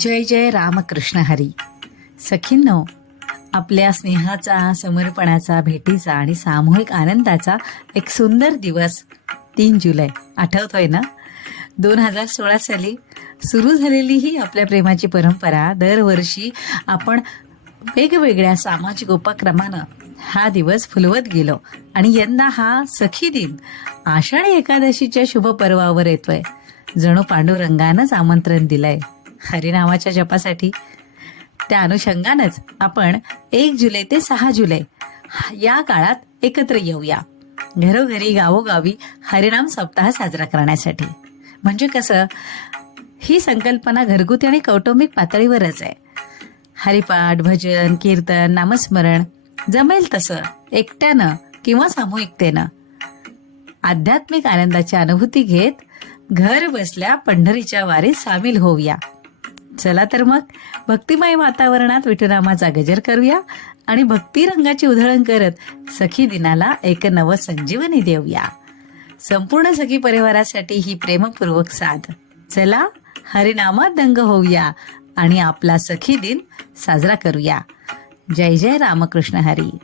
जय जय रामकृष्ण हरी. सखींनो आपल्या स्नेहाचा समर्पणाचा भेटीचा आणि सामूहिक आनंदाचा एक सुंदर दिवस तीन जुलै आठवतोय ना? दोन हजार सोळा साली सुरू झालेली ही आपल्या प्रेमाची परंपरा दरवर्षी आपण वेगवेगळ्या सामाजिक उपक्रमानं हा दिवस फुलवत गेलो. आणि यंदा हा सखी दिन आषाढी एकादशीच्या शुभ पर्वावर येतोय. जणू पांडुरंगानंच आमंत्रण दिलंय. हरिनामाच्या जपासाठी. त्या अनुषंगानंच आपण एक जुलै ते सहा जुलै या काळात एकत्र येऊया. घरोघरी गावोगावी हरिनाम सप्ताह साजरा करण्यासाठी. म्हणजे कसं? ही संकल्पना घरगुती आणि कौटुंबिक पातळीवरच आहे. हरिपाठ भजन कीर्तन नामस्मरण जमेल तसं एकट्यानं किंवा सामूहिकतेनं. आध्यात्मिक आनंदाची अनुभूती घेत घर बसल्या पंढरीच्या वारीत सामील होऊया. चला तर मग भक्तिमय वातावरणात विठुरामाचा गजर करूया आणि भक्ती रंगाची उधळण करत सखी दिनाला एक नव संजीवनी देऊया. संपूर्ण सखी परिवारासाठी ही प्रेमपूर्वक साथ चला हरिनामात दंग होऊया आणि आपला सखी दिन साजरा करूया. जय जय रामकृष्ण हरी.